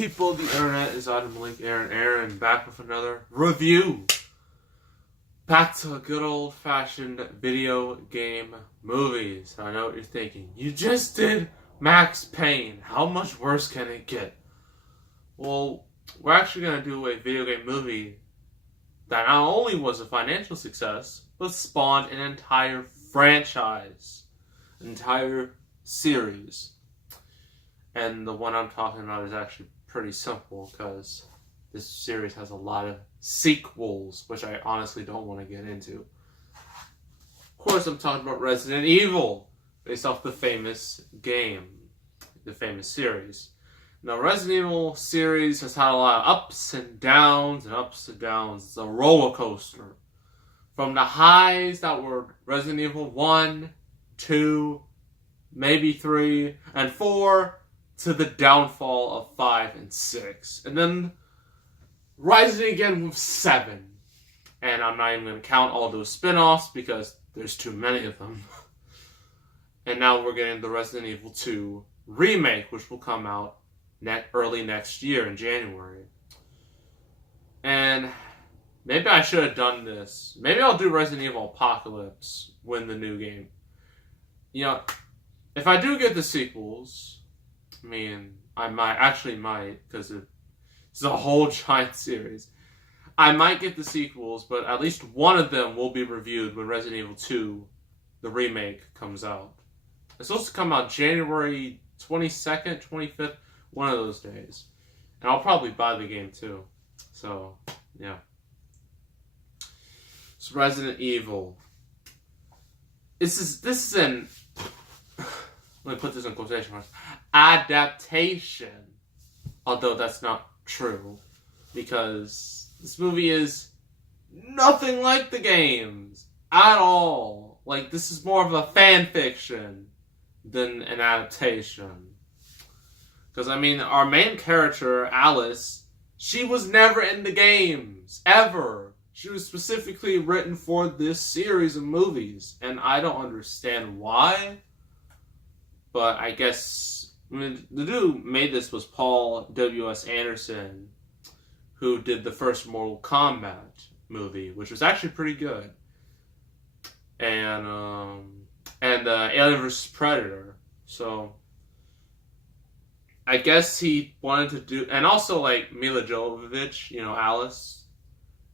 people of the internet? Is Adam Link Aaron back with another review. Back to good old-fashioned video game movies. I know what you're thinking. You just did Max Payne. How much worse can it get? Well, we're actually going to do a video game movie that not only was a financial success, but spawned an entire franchise. An entire series. And the one I'm talking about is actually pretty simple, because this series has a lot of sequels, which I honestly don't want to get into. Of course, I'm talking about Resident Evil, based off the famous game, the famous series. Now, Resident Evil series has had a lot of ups and downs and ups and downs. It's a roller coaster. From the highs that were Resident Evil 1, 2, maybe 3, and 4, to the downfall of 5 and 6. And then rising again with 7. And I'm not even going to count all those spin-offs because there's too many of them. And now we're getting the Resident Evil 2 remake, which will come out early next year in January. And maybe I should have done this. Maybe I'll do Resident Evil Apocalypse when the new game. You know, if I do get the sequels, I mean, I might, because it's a whole giant series. I might get the sequels, but at least one of them will be reviewed when Resident Evil 2, the remake, comes out. It's supposed to come out January 22nd, 25th, one of those days. And I'll probably buy the game too. So, yeah. So Resident Evil. This is an... Let me put this in quotation marks. Adaptation. Although that's not true. Because this movie is nothing like the games. At all. Like, this is more of a fan fiction than an adaptation. Because, I mean, our main character, Alice, she was never in the games. Ever. She was specifically written for this series of movies. And I don't understand why. But I guess, I mean, the dude who made this was Paul W.S. Anderson, who did the first Mortal Kombat movie, which was actually pretty good. And Alien vs. Predator. So, I guess he wanted to do, and also like Mila Jovovich, you know, Alice,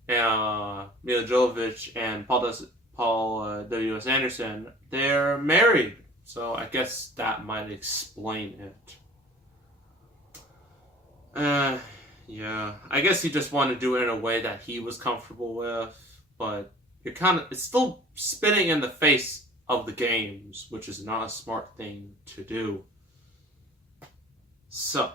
Mila Jovovich and Paul W.S. Anderson, they're married. So I guess that might explain it. Yeah. I guess he just wanted to do it in a way that he was comfortable with, but it's still spitting in the face of the games, which is not a smart thing to do. So,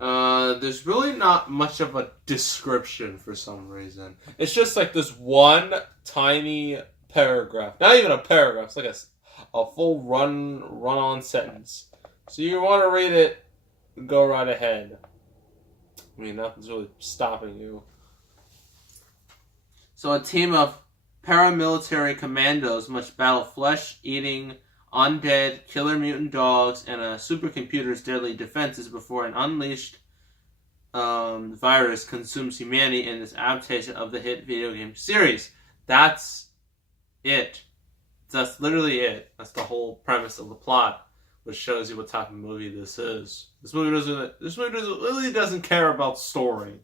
there's really not much of a description for some reason. It's just like this one tiny paragraph. Not even a paragraph, it's like a full run-on sentence. So you want to read it, go right ahead. I mean, nothing's really stopping you. So a team of paramilitary commandos must battle flesh-eating, undead, killer mutant dogs, and a supercomputer's deadly defenses before an unleashed virus consumes humanity in this adaptation of the hit video game series. That's it. That's literally it. That's the whole premise of the plot, which shows you what type of movie this is. This movie really doesn't care about story,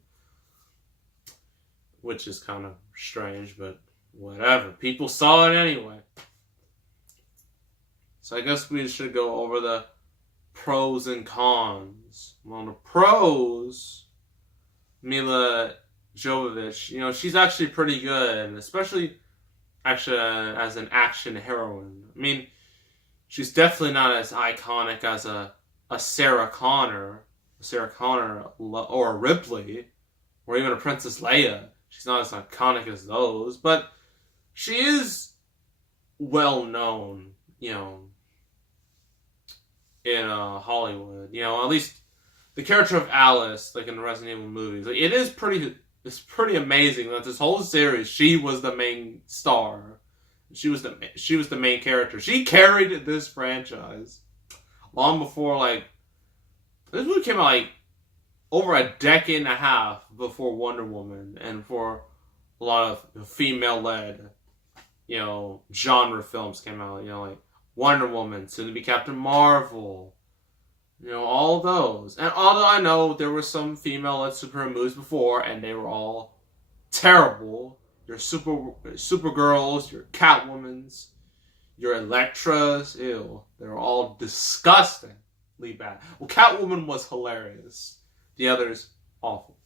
which is kind of strange, but whatever. People saw it anyway. So I guess we should go over the pros and cons. Well, the pros, Mila Jovovich, you know, she's actually pretty good, especially as an action heroine. I mean, she's definitely not as iconic as a Sarah Connor, or a Ripley, or even a Princess Leia. She's not as iconic as those, but she is well known, you know, in Hollywood. You know, at least the character of Alice, like in the Resident Evil movies, like, it's pretty amazing that this whole series, she was the main star. She was the main character. She carried this franchise long before, like, This movie came out like over a decade and a half before Wonder Woman, and for a lot of female-led, genre films came out. Like Wonder Woman, soon to be Captain Marvel. All those. And although I know there were some female-led superhero movies before, and they were all terrible. Your Supergirls, your Catwomans, your Elektras, ew. They were all disgustingly bad. Well, Catwoman was hilarious. The others, awful.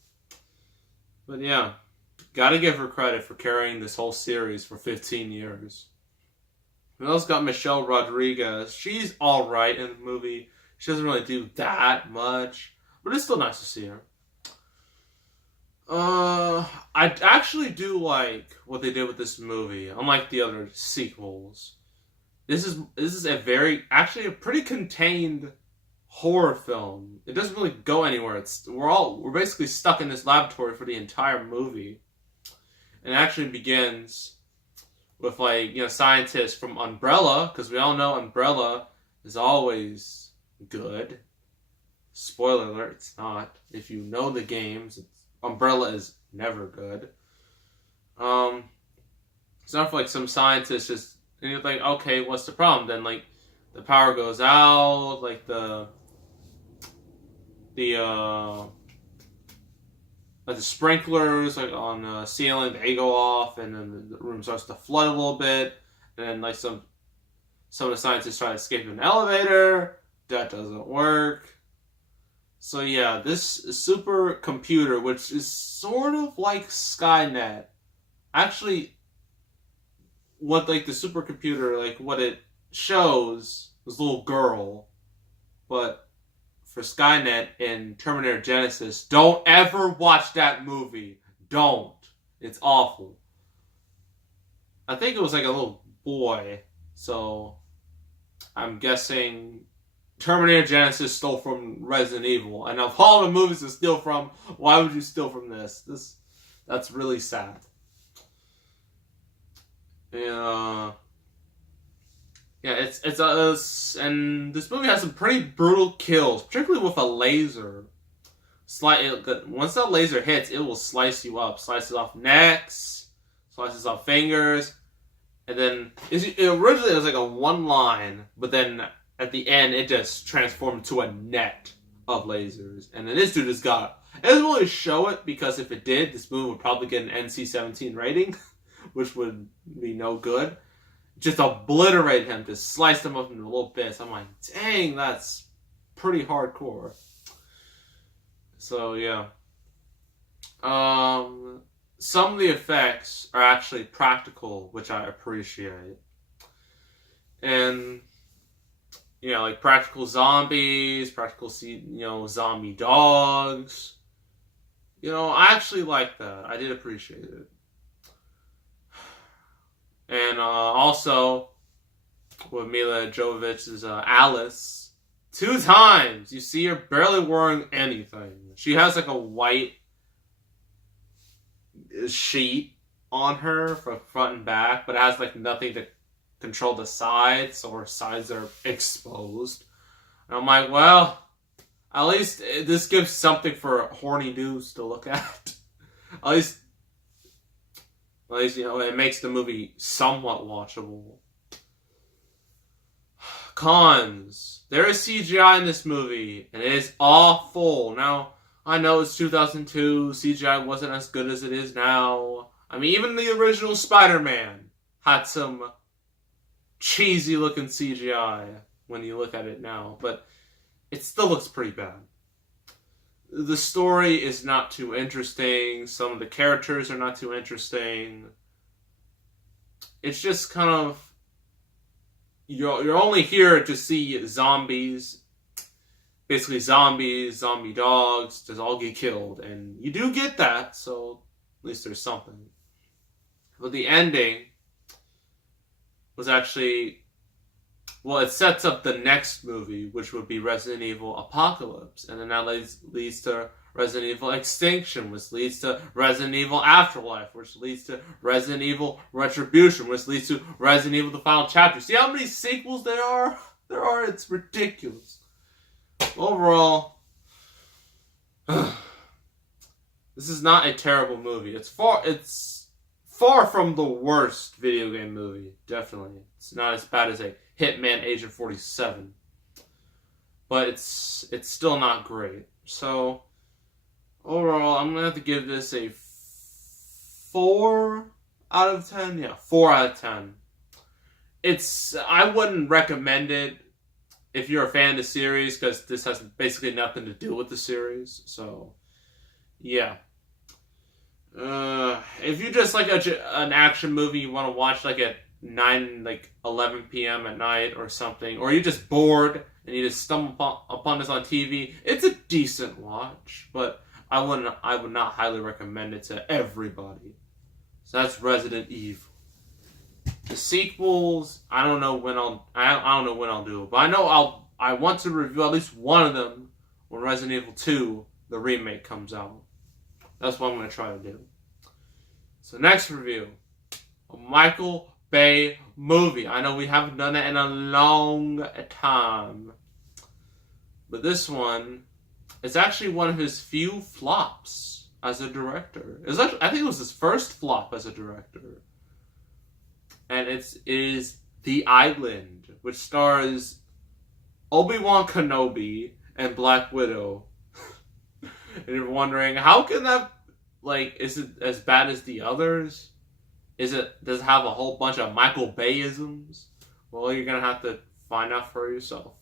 But yeah, gotta give her credit for carrying this whole series for 15 years. We also got Michelle Rodriguez. She's alright in the movie. She doesn't really do that much, but it's still nice to see her. I actually do like what they did with this movie, unlike the other sequels. This is a pretty contained horror film. It doesn't really go anywhere. We're basically stuck in this laboratory for the entire movie. And it actually begins with scientists from Umbrella, because we all know Umbrella is always good. Spoiler alert, it's not. If you know the games, Umbrella is never good. It's not for some scientists just, and you're like, okay, what's the problem? Then the power goes out, the sprinklers on the ceiling, they go off, and then the room starts to flood a little bit, and then some of the scientists try to escape in an elevator. That doesn't work. So yeah, this supercomputer, which is sort of like Skynet, actually, what the supercomputer, what it shows was a little girl, but for Skynet in Terminator Genesis, don't ever watch that movie. Don't. It's awful. I think it was a little boy, so I'm guessing Terminator Genesis stole from Resident Evil, and of all the movies to steal from, why would you steal from this? That's really sad. And this movie has some pretty brutal kills, particularly with a laser. Once that laser hits, it will slice you up, slices off necks, slices off fingers, and then originally it was a one line, but then at the end it just transformed to a net of lasers. And then this dude it doesn't really show it, because if it did, this movie would probably get an NC-17 rating, which would be no good. Just obliterate him, just slice him up into little bits. I'm like, dang, that's pretty hardcore. So yeah. Some of the effects are actually practical, which I appreciate. And practical zombies, practical zombie dogs. I actually like that. I did appreciate it. And also, with Mila Jovovich's Alice, 2 times you see her barely wearing anything. She has a white sheet on her from front and back, but it has nothing to control the sides, so her sides are exposed. And I'm like, well, at least this gives something for horny dudes to look at. At least, it makes the movie somewhat watchable. Cons. There is CGI in this movie, and it is awful. Now, I know it's 2002, CGI wasn't as good as it is now. I mean, even the original Spider-Man had some cheesy-looking CGI when you look at it now, but it still looks pretty bad. The story is not too interesting. Some of the characters are not too interesting. It's just kind of, you're only here to see zombies. Basically zombies, zombie dogs, just all get killed. And you do get that, so at least there's something. But the ending was actually, it sets up the next movie, which would be Resident Evil Apocalypse. And then that leads to Resident Evil Extinction, which leads to Resident Evil Afterlife, which leads to Resident Evil Retribution, which leads to Resident Evil The Final Chapter. See how many sequels there are? It's ridiculous. Overall, This is not a terrible movie. It's far from the worst video game movie. Definitely, it's not as bad as a Hitman Agent 47, but it's still not great. So overall, I'm gonna have to give this a 4 out of 10. Yeah, 4 out of 10. I wouldn't recommend it if you're a fan of the series, because this has basically nothing to do with the series. So, yeah. If you just like an action movie you want to watch like at 11 p.m. at night or something, or you're just bored and you just stumble upon this on TV, it's a decent watch, but I would not highly recommend it to everybody. So that's Resident Evil. The sequels, I don't know when I'll do it, but I want to review at least one of them when Resident Evil 2, the remake, comes out. That's what I'm going to try to do. So next review, a Michael Bay movie. I know we haven't done it in a long time, but this one is actually one of his few flops as a director. I think it was his first flop as a director. And it is The Island, which stars Obi-Wan Kenobi and Black Widow. And you're wondering, how can that, is it as bad as the others? Does it have a whole bunch of Michael Bayisms? Well, you're going to have to find out for yourself.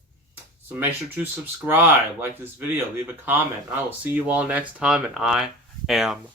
So make sure to subscribe, like this video, leave a comment. I will see you all next time, and I am